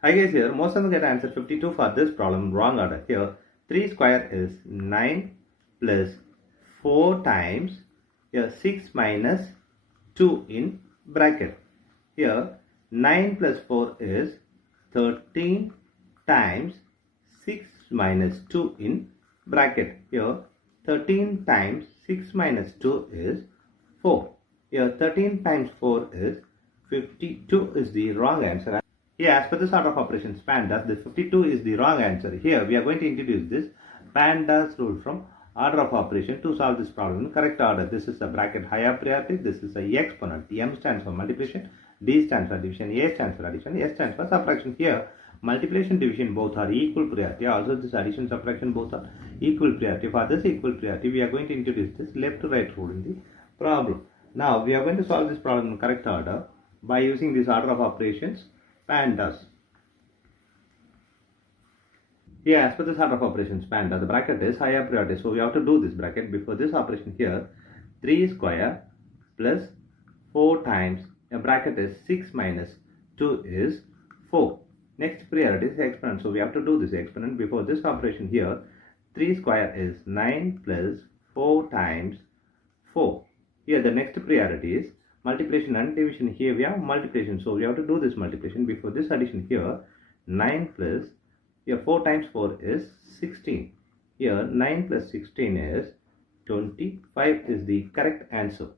Hi guys, here most of them get answer 52 for this problem, wrong order. Here 3 square is 9 plus 4 times, here 6 minus 2 in bracket. Here 9 plus 4 is 13 times 6 minus 2 in bracket. Here 13 times 6 minus 2 is 4. Here 13 times 4 is 52 is the wrong answer. Here, as per this order of operations PEMDAS, the 52 is the wrong answer. Here, we are going to introduce this PEMDAS rule from order of operation to solve this problem in correct order. This is a bracket higher priority. This is a exponent. M stands for multiplication, D stands for division, A stands for addition, S stands for subtraction. Here, multiplication, division both are equal priority. Also, this addition, subtraction both are equal priority. For this equal priority, we are going to introduce this left to right rule in the problem. Now, we are going to solve this problem in correct order by using this order of operations PEMDAS. Here, as per this order of operations PEMDAS, the bracket is higher priority. So we have to do this bracket before this operation here. 3 square plus 4 times a bracket is 6 minus 2 is 4. Next priority is exponent. So we have to do this exponent before this operation here. 3 square is 9 plus 4 times 4. Here the next priority is multiplication and division. Here we have multiplication, so we have to do this multiplication before this addition. Here 9 plus, here 4 times 4 is 16. Here 9 plus 16 is 25 is the correct answer.